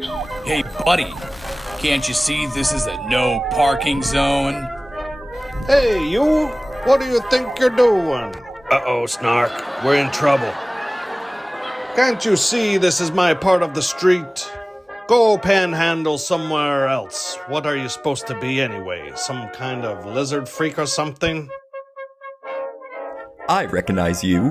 Hey, buddy, can't you see this is a no parking zone? Hey, you! What do you think you're doing? Uh-oh, Snarc. We're in trouble. Can't you see this is my part of the street? Go panhandle somewhere else. What are you supposed to be anyway? Some kind of lizard freak or something? I recognize you.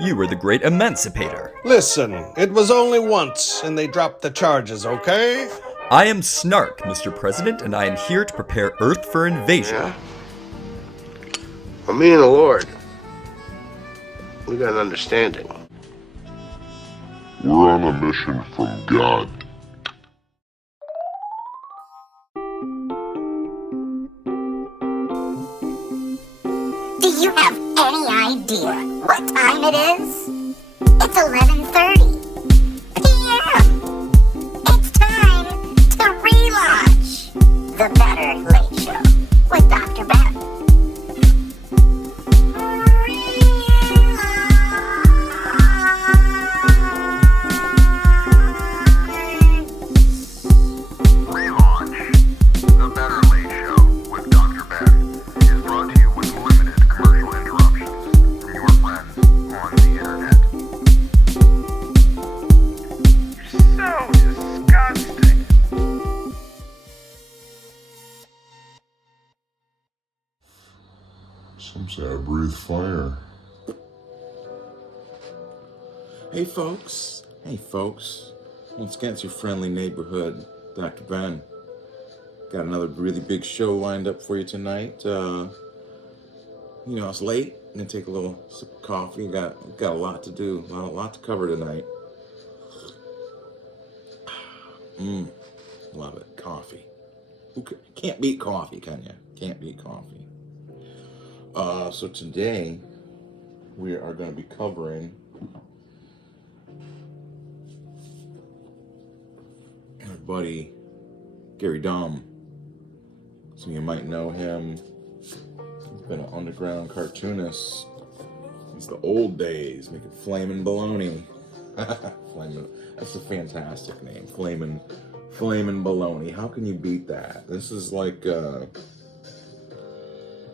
You were the great emancipator. Listen, it was only once, and they dropped the charges, okay? I am Snarc, Mr. President, and I am here to prepare Earth for invasion. Yeah? Well, me and the Lord, we got an understanding. We're on a mission from God. Do you have any idea what time it is? It's 11:30 p.m. It's time to relaunch The Better Late Show with Dr. Ben. Some say I breathe fire. Hey folks, once again it's your friendly neighborhood, Dr. Ben. Got another really big show lined up for you tonight. It's late, I'm gonna take a little sip of coffee, got a lot to do, a lot to cover tonight. Love it, coffee. Can't beat coffee, can you? Can't beat coffee. So today we are going to be covering our buddy Gary Dumm. Some of you might know him. He's been an underground cartoonist since the old days, making flamin' baloney. That's a fantastic name, flamin' baloney. How can you beat that? This is like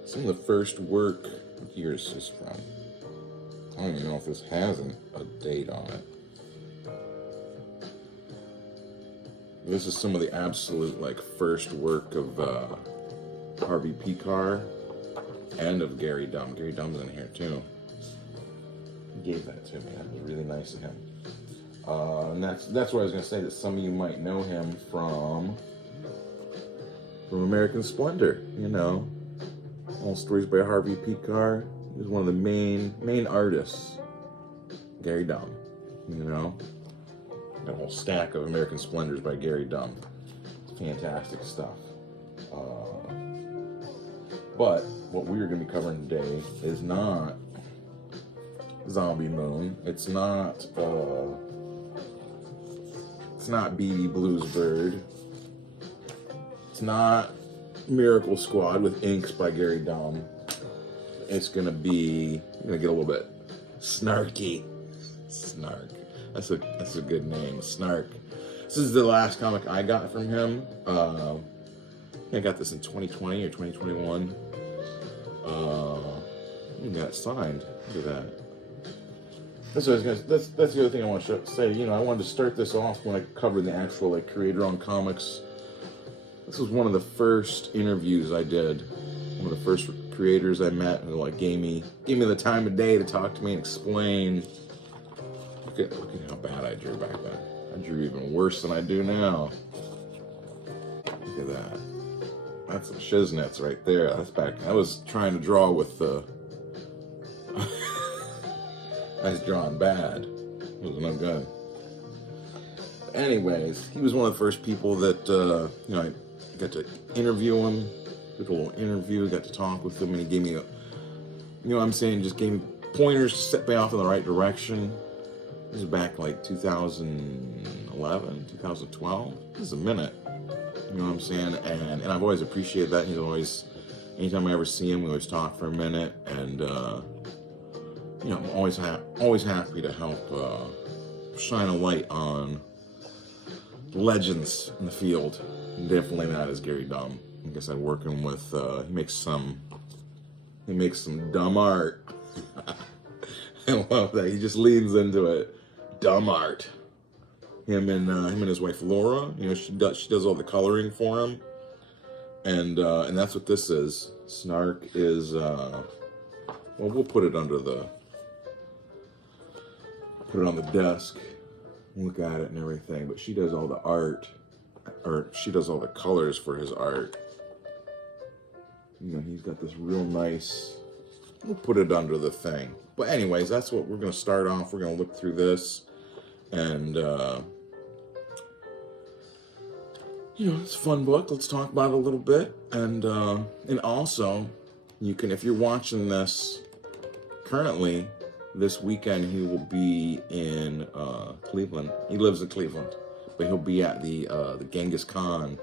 some of the first work. What year is this from? I don't even know if this has a date on it. This is some of the absolute first work of Harvey Picar and of Gary Dumm. Gary Dumm's in here too. He gave that to me. That was really nice of him. And that's what I was going to say, that some of you might know him from American Splendor. All stories by Harvey Picar. He was one of the main artists. Gary Dumm. Got a whole stack of American Splendors by Gary Dumm. Fantastic stuff. But what we're going to be covering today is not Zombie Moon. It's not BB Bluesbird. It's not Miracle Squad with inks by Gary Dumm. It's gonna get a little bit snarky. Snarc. That's a good name. Snarc. This is the last comic I got from him. I got this in 2020 or 2021. I got it signed. Look at that. That's the other thing I want to say. I wanted to start this off when I covered the actual creator-owned comics. This was one of the first interviews I did. One of the first creators I met who gave me the time of day to talk to me and explain. Look at how bad I drew back then. I drew even worse than I do now. Look at that. That's some shiznits right there. That's back. I was trying to draw with the. I was drawing bad. It was no good. Anyways, he was one of the first people that I got to interview him. Did a little interview. Got to talk with him, and he gave me just gave me pointers to set me off in the right direction. This is back 2011, 2012. This is a minute. You know what I'm saying? And I've always appreciated that. He's always, anytime I ever see him, we always talk for a minute. And, I'm always happy to help shine a light on legends in the field. Definitely not as Gary Dumm. Like I said, working with, he makes some dumb art. I love that. He just leans into it. Dumb art. Him and his wife Laura. You know, she does all the coloring for him, and that's what this is. Snarc is. Well, we'll put it on the desk. Look at it and everything. But she does all the art, or she does all the colors for his art. You know, he's got this real nice. We'll put it under the thing. But anyways, that's what we're going to start off. We're going to look through this. And, you know, it's a fun book. Let's talk about it a little bit. And also, you can, if you're watching this currently, this weekend he will be in Cleveland. He lives in Cleveland. But he'll be at the Genghis Khan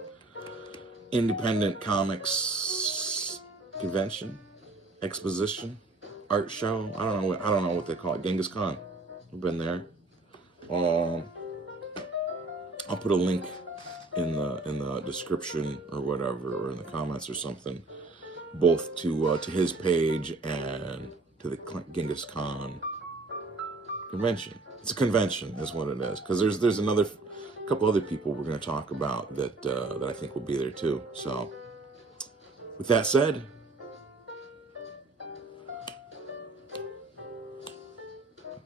Independent Comics Convention. Exposition, art show. I don't know what they call it. Genghis Khan. I've been there. I'll put a link in the description or whatever, or in the comments or something, both to his page and to the Genghis Khan convention. It's a convention, is what it is. Because there's another couple other people we're going to talk about that I think will be there too. So, with that said.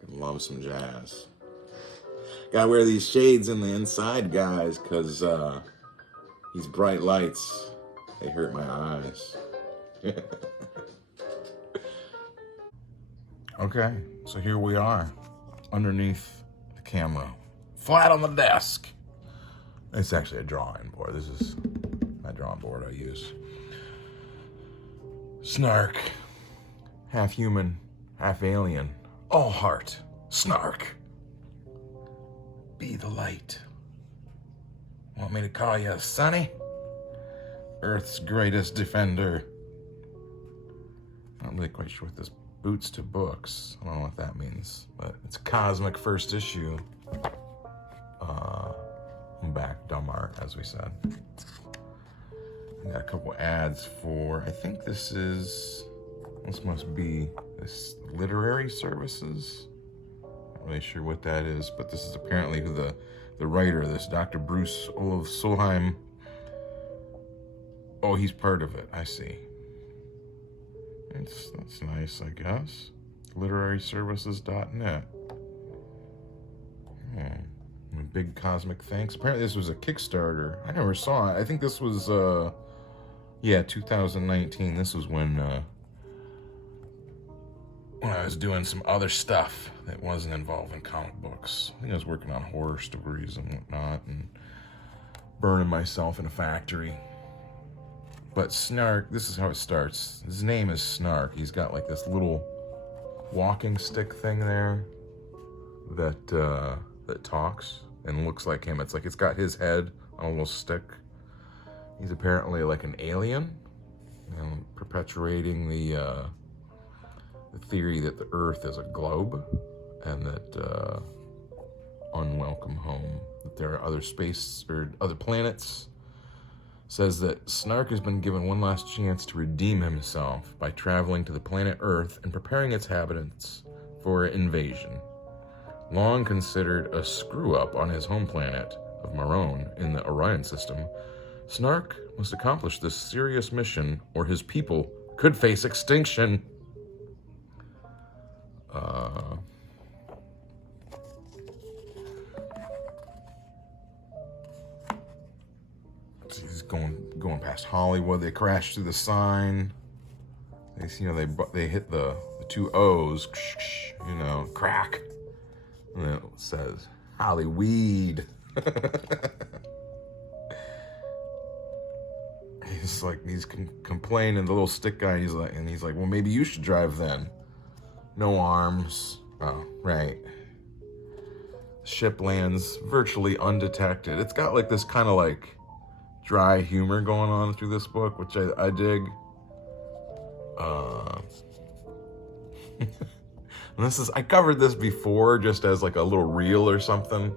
Love some jazz. Gotta wear these shades in the inside, guys, because these bright lights, they hurt my eyes. Okay, so here we are, underneath the camera, flat on the desk. It's actually a drawing board. This is my drawing board I use. Snarc, half human, half alien, all heart. Snarc. Be the light. Want me to call you Sonny? Earth's greatest defender. Not really quite sure what this boots to books. I don't know what that means, but it's cosmic first issue. I'm back, dumb art, as we said. I got a couple ads for, I think this must be this literary services. Not really sure what that is, but this is apparently who the writer of this, Dr. Bruce Olav Solheim. Oh, he's part of it. I see. That's nice, I guess. Literaryservices.net. Big cosmic thanks. Apparently this was a Kickstarter. I never saw it. I think this was, 2019. This was when I was doing some other stuff that wasn't involving comic books. I think I was working on horror stories and whatnot, and burning myself in a factory. But Snarc, this is how it starts. His name is Snarc. He's got like this little walking stick thing there that talks and looks like him. It's like it's got his head on a little stick. He's apparently like an alien, perpetuating the theory that the Earth is a globe and that unwelcome home, that there are other space or other planets. Says that Snarc has been given one last chance to redeem himself by traveling to the planet Earth and preparing its inhabitants for invasion. Long considered a screw-up on his home planet of Marone in the Orion system, Snarc must accomplish this serious mission or his people could face extinction. He's going past Hollywood. They crash through the sign. They hit the two O's, crack. And it says Hollyweed. He's complaining. The little stick guy. He's like, well, maybe you should drive then. No arms. Oh, right. Ship lands virtually undetected. It's got like this kind of like dry humor going on through this book, which I dig. And I covered this before just as like a little reel or something,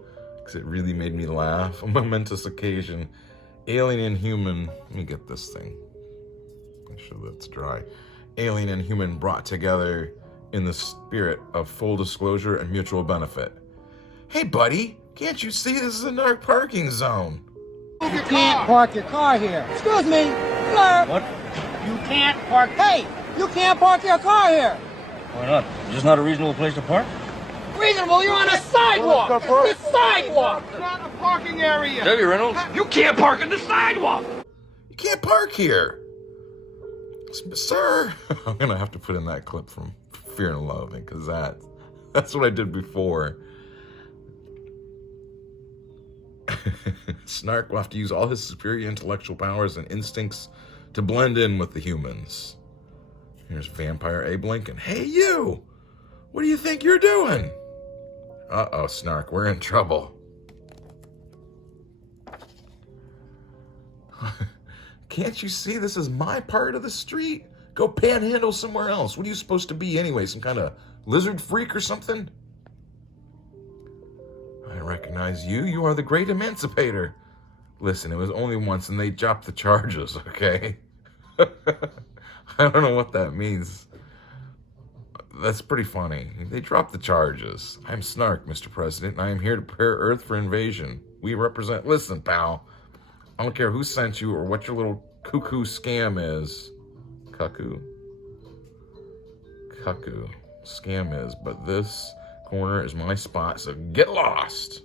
because it really made me laugh. A momentous occasion. Alien and human. Let me get this thing. Make sure that's dry. Alien and human brought together in the spirit of full disclosure and mutual benefit. Hey, buddy, can't you see this is a no parking zone? You can't park your car here. Excuse me, sir. What? You can't park. Hey, you can't park your car here. Why not? Is this not a reasonable place to park? Reasonable? You're on a sidewalk. It's a sidewalk. It's not a parking area. Debbie Reynolds. You can't park on the sidewalk! You can't park here. Sir, I'm going to have to put in that clip from Fear and Loathing, because that's what I did before. Snarc will have to use all his superior intellectual powers and instincts to blend in with the humans. Here's Vampire Abe Lincoln. Hey, you! What do you think you're doing? Uh-oh, Snarc, we're in trouble. Can't you see this is my part of the street? Go panhandle somewhere else. What are you supposed to be anyway? Some kind of lizard freak or something? I recognize you. You are the great emancipator. Listen, it was only once and they dropped the charges, okay? I don't know what that means. That's pretty funny. They dropped the charges. I'm Snarc, Mr. President, and I am here to prepare Earth for invasion. We represent... Listen, pal. I don't care who sent you or what your little cuckoo scam is. Cuckoo scam is, but this corner is my spot, so get lost.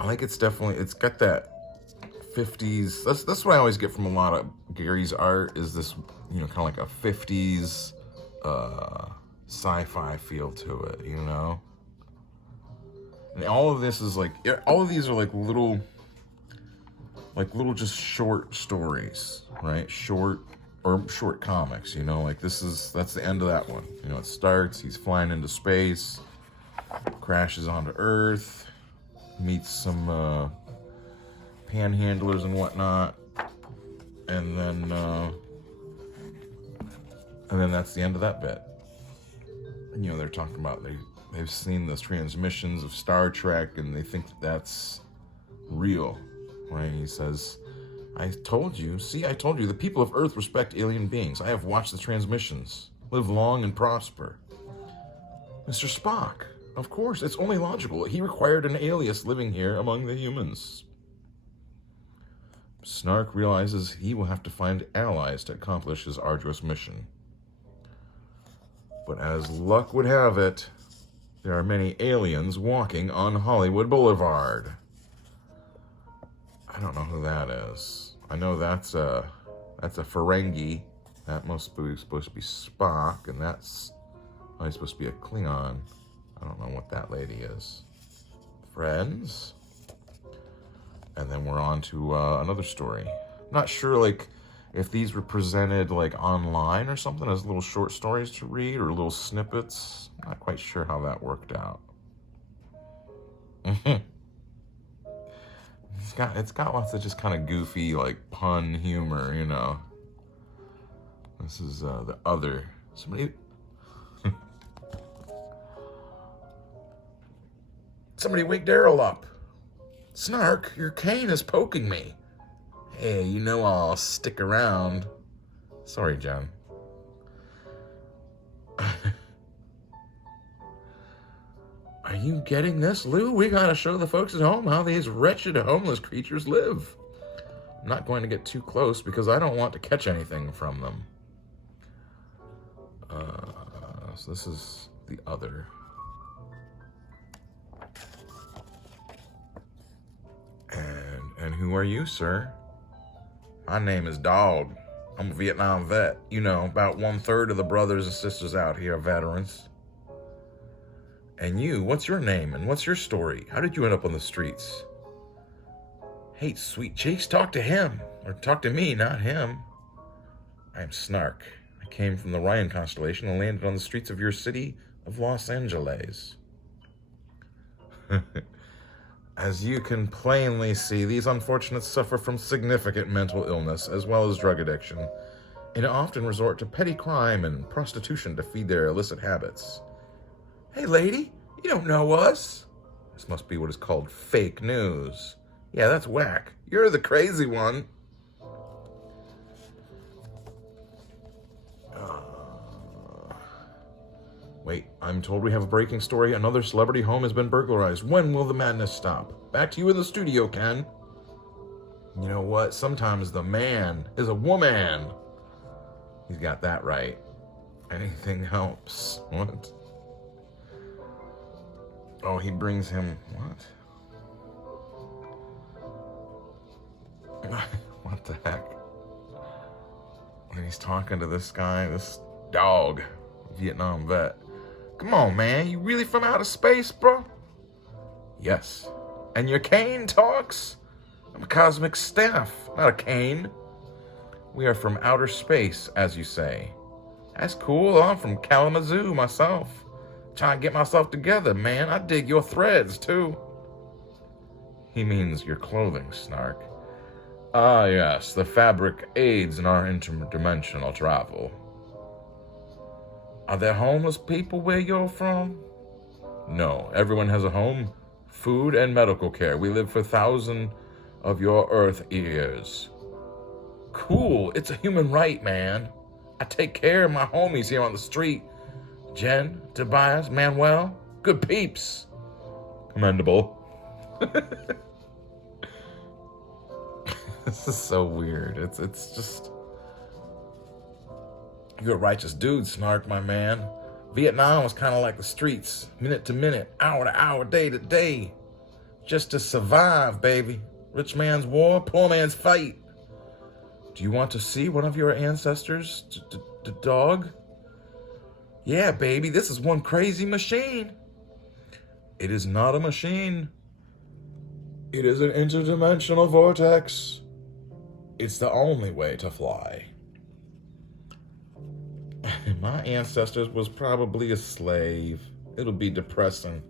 I think it's got that 50s. That's what I always get from a lot of Gary's art, is this, kind of like a 50s sci-fi feel to it, And all of this is all of these are like little just short stories, right? Short comics, that's the end of that one. It starts, he's flying into space, crashes onto Earth, meets some panhandlers and whatnot, and then that's the end of that bit. They're talking about they've seen the transmissions of Star Trek and they think that's real, right? He says, I told you, the people of Earth respect alien beings. I have watched the transmissions. Live long and prosper. Mr. Spock, of course, it's only logical. He required an alias living here among the humans. Snarc realizes he will have to find allies to accomplish his arduous mission. But as luck would have it, there are many aliens walking on Hollywood Boulevard. I don't know who that is. I know that's a Ferengi. That must be supposed to be Spock, and that's supposed to be a Klingon. I don't know what that lady is. Friends? And then we're on to another story. Not sure, if these were presented, online or something as little short stories to read or little snippets. Not quite sure how that worked out. It's got lots of just kind of goofy, pun humor, This is the other. Somebody wake Daryl up. Snarc, your cane is poking me. Hey, I'll stick around. Sorry, John. Are you getting this, Lou? We gotta show the folks at home how these wretched homeless creatures live. I'm not going to get too close because I don't want to catch anything from them. So this is the other. And who are you, sir? My name is Dog. I'm a Vietnam vet. About 1/3 of the brothers and sisters out here are veterans. And you, what's your name and what's your story? How did you end up on the streets? Hey, sweet cheeks, talk to him. Or talk to me, not him. I am Snarc. I came from the Ryan constellation and landed on the streets of your city of Los Angeles. As you can plainly see, these unfortunates suffer from significant mental illness as well as drug addiction. and often resort to petty crime and prostitution to feed their illicit habits. Hey lady, you don't know us. This must be what is called fake news. Yeah, that's whack. You're the crazy one. Wait, I'm told we have a breaking story. Another celebrity home has been burglarized. When will the madness stop? Back to you in the studio, Ken. You know what? Sometimes the man is a woman. He's got that right. Anything helps. What? Oh, he brings him... What? What the heck? When he's talking to this guy, this dog, Vietnam vet. Come on, man. You really from outer space, bro? Yes. And your cane talks? I'm a cosmic staff, not a cane. We are from outer space, as you say. That's cool. I'm from Kalamazoo myself. Trying to get myself together, man. I dig your threads, too. He means your clothing, Snarc. Ah, yes. The fabric aids in our interdimensional travel. Are there homeless people where you're from? No. Everyone has a home, food, and medical care. We live for thousands of your Earth years. Cool. It's a human right, man. I take care of my homies here on the street. Jen, Tobias, Manuel, good peeps. Commendable. This is so weird. It's just... You're a righteous dude, Snarc, my man. Vietnam was kind of like the streets. Minute to minute, hour to hour, day to day. Just to survive, baby. Rich man's war, poor man's fight. Do you want to see one of your ancestors, the dog? Yeah, baby, this is one crazy machine. It is not a machine. It is an interdimensional vortex. It's the only way to fly. My ancestors was probably a slave. It'll be depressing.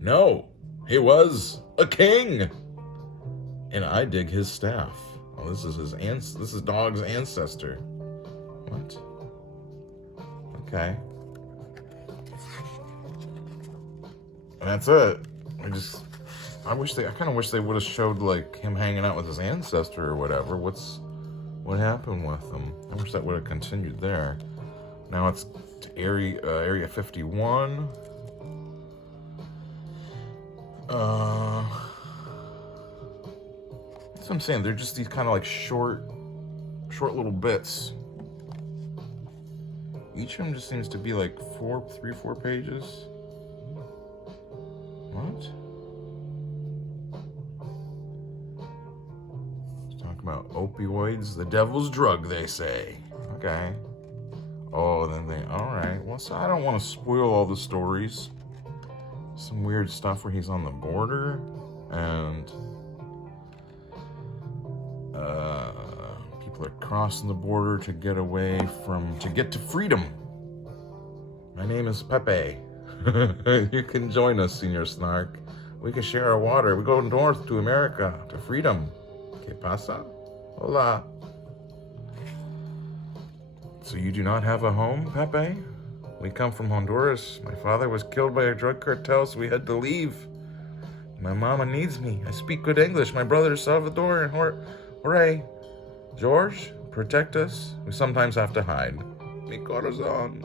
No, he was a king. And I dig his staff. Oh, this is dog's ancestor. What? Okay. And that's it. I kind of wish they would have showed like him hanging out with his ancestor or whatever. What happened with him? I wish that would have continued there. Now it's to Area 51. That's what I'm saying. They're just these kind of like short little bits. Each of them just seems to be like 4 pages. What? Let's talk about opioids, the devil's drug, they say. Okay. Oh, alright. Well, so I don't want to spoil all the stories. Some weird stuff where he's on the border, and people are crossing the border to get to freedom. My name is Pepe. You can join us, Senior Snarc. We can share our water. We go north to America, to freedom. ¿Qué pasa? Hola. So you do not have a home, Pepe? We come from Honduras. My father was killed by a drug cartel, so we had to leave. My mama needs me. I speak good English. My brother is Salvador and Jorge. George, protect us. We sometimes have to hide. Mi corazón.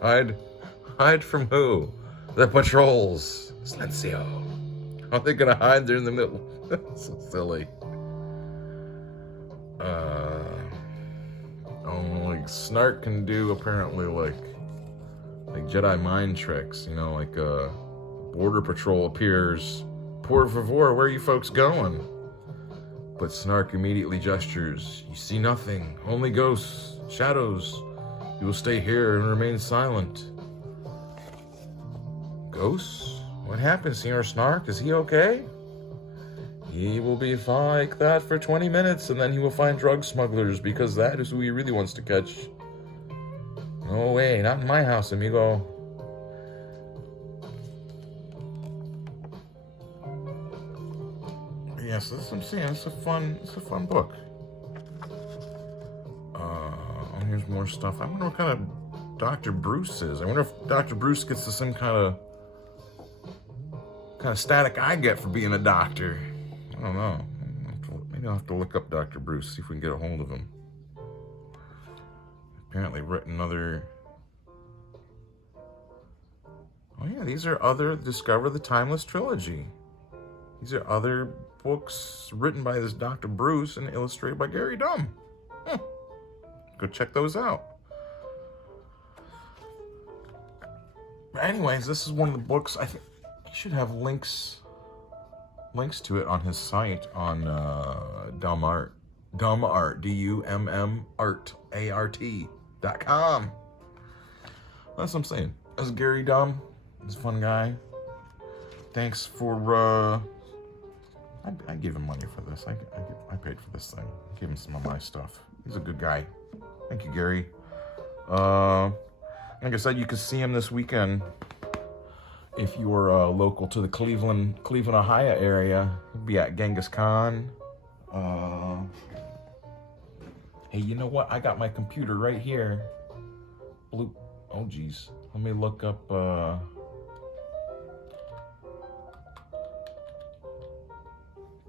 Hide from who? The patrols. Silencio. How are they gonna hide there in the middle? So silly. Like Snarc can do apparently like Jedi mind tricks, you know, like border patrol appears. Por favor, where are you folks going? But Snarc immediately gestures. You see nothing, only ghosts, shadows. You will stay here and remain silent. Ghosts? What happened, Senior Snarc? Is he okay? He will be like that for 20 minutes, and then he will find drug smugglers, because that is who he really wants to catch. No way, not in my house, amigo. Yes, that's what I'm saying. It's a fun book. more stuff. I wonder what kind of Dr. Bruce is. I wonder if Dr. Bruce gets the same kind of static I get for being a doctor. I don't know. Maybe I'll have to look up Dr. Bruce, see if we can get a hold of him. Apparently written other... Oh yeah, these are other Discover the Timeless trilogy. These are other books written by this Dr. Bruce and illustrated by Gary Dumm. Go check those out. But anyways, this is one of the books. I think he should have links to it on his site on Dumm Art. Dumm Art, D-U-M-M Art, A-R-T.com. That's what I'm saying. That's Gary Dumm. He's a fun guy. Thanks for, I give him money for this. I paid for this thing. Give him some of my stuff. He's a good guy. Thank you, Gary. Like I said, you can see him this weekend if you're local to the Cleveland, Ohio area. He'll be at Genghis Khan. Hey, you know what? I got my computer right here. Oh, geez. Let me look up,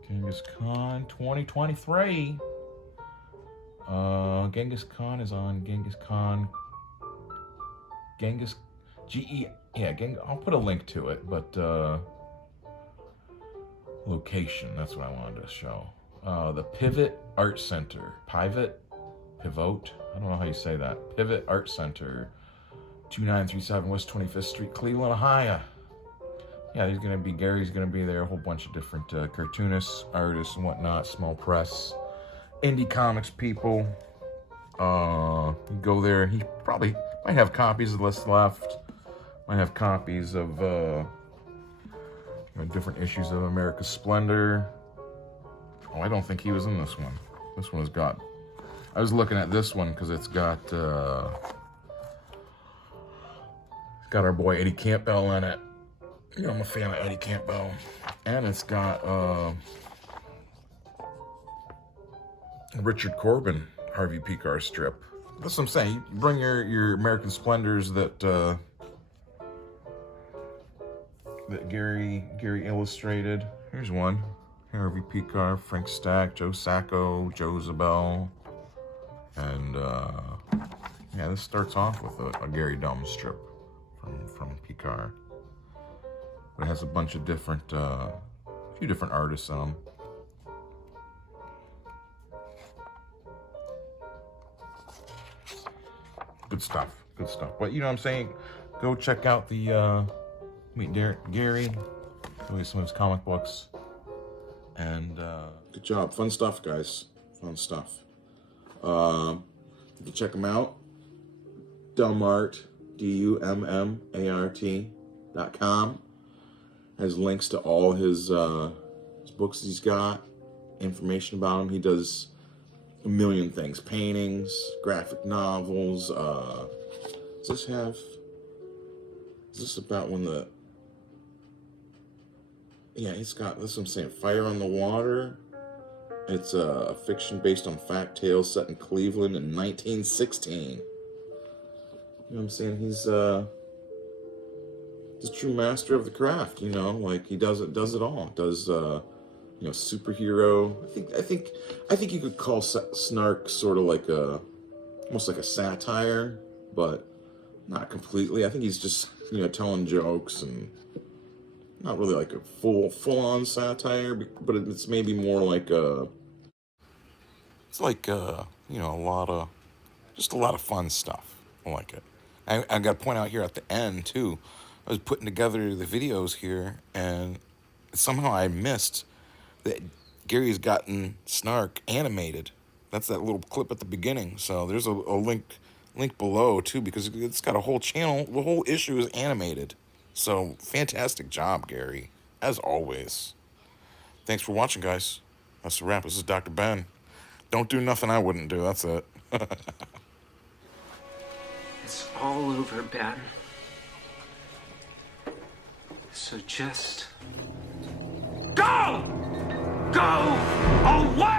Genghis Khan 2023. Genghis Khan is on Genghis Khan. I'll put a link to it, but location, that's what I wanted to show. The Pivot Art Center. Pivot? I don't know how you say that. Pivot Art Center, 2937 West 25th Street, Cleveland, Ohio. Yeah, Gary's gonna be there, a whole bunch of different cartoonists, artists and whatnot, small press, indie comics people. You go there, he probably might have copies of the list left, might have copies of different issues of America's Splendor. Oh, I don't think he was in this one. This one has got, I was looking at this one because it's got our boy Eddie Campbell in it. You know, I'm a fan of Eddie Campbell. And it's got Richard Corbin Harvey Pekar strip. That's what I'm saying. You bring your American Splendors that Gary illustrated. Here's one. Harvey Pekar, Frank Stack, Joe Sacco, Joe Zabel. And yeah, this starts off with a Gary Dumm strip from Pekar. But it has a bunch of different, few different artists on them. Good stuff, good stuff. But you know what I'm saying? Go check out the, meet Gary, go get some of his comic books. And, good job. Fun stuff, guys. Fun stuff. You can check him out. Dummart, DUMMART.com. Has links to all his books he's got, information about him. He does a million things: paintings, graphic novels. Is this about when the? Yeah, he's got. That's what I'm saying. Fire on the Water. It's a fiction based on fact tales set in Cleveland in 1916. You know what I'm saying? He's a true master of the craft, you know, like he does it all. Does you know, superhero. I think you could call Snarc sort of like almost like a satire, but not completely. I think he's just, you know, telling jokes and not really like a full-on satire, but it's maybe more like it's like you know, a lot of fun stuff. I like it. I got to point out here at the end too, I was putting together the videos here, and somehow I missed that Gary's gotten Snarc animated. That's that little clip at the beginning. So there's a link below too, because it's got a whole channel. The whole issue is animated. So fantastic job, Gary, as always. Thanks for watching, guys. That's a wrap. This is Dr. Ben. Don't do nothing I wouldn't do. That's it. It's all over, Ben. So just go! Go away!